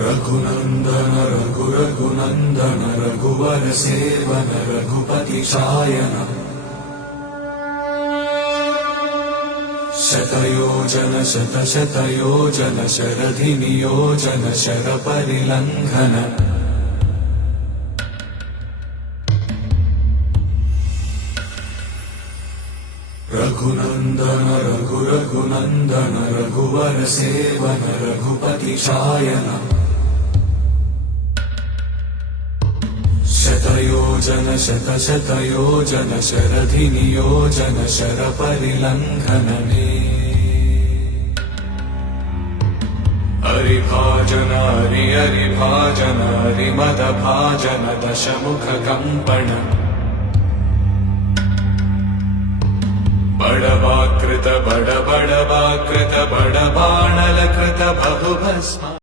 रघुनन्दन रघुरघुनन्दन रघुवर seven Raghupati Shayan शतयोजन शतशतयोजन शरधि नियोजन शरपरिलङ्घन रघुनन्दन रघुरघुनन्दन रघुवर seven Raghupati Shayan शतयोजन शतशतयोजन शरधि नियोजन शरपरिलङ्घनने हरिभाजन हरिभाजन हरिमदभाजन दशमुख कंपन बड़वाकृत बड़वाकृत बड़बाणलकृत बहुभस्म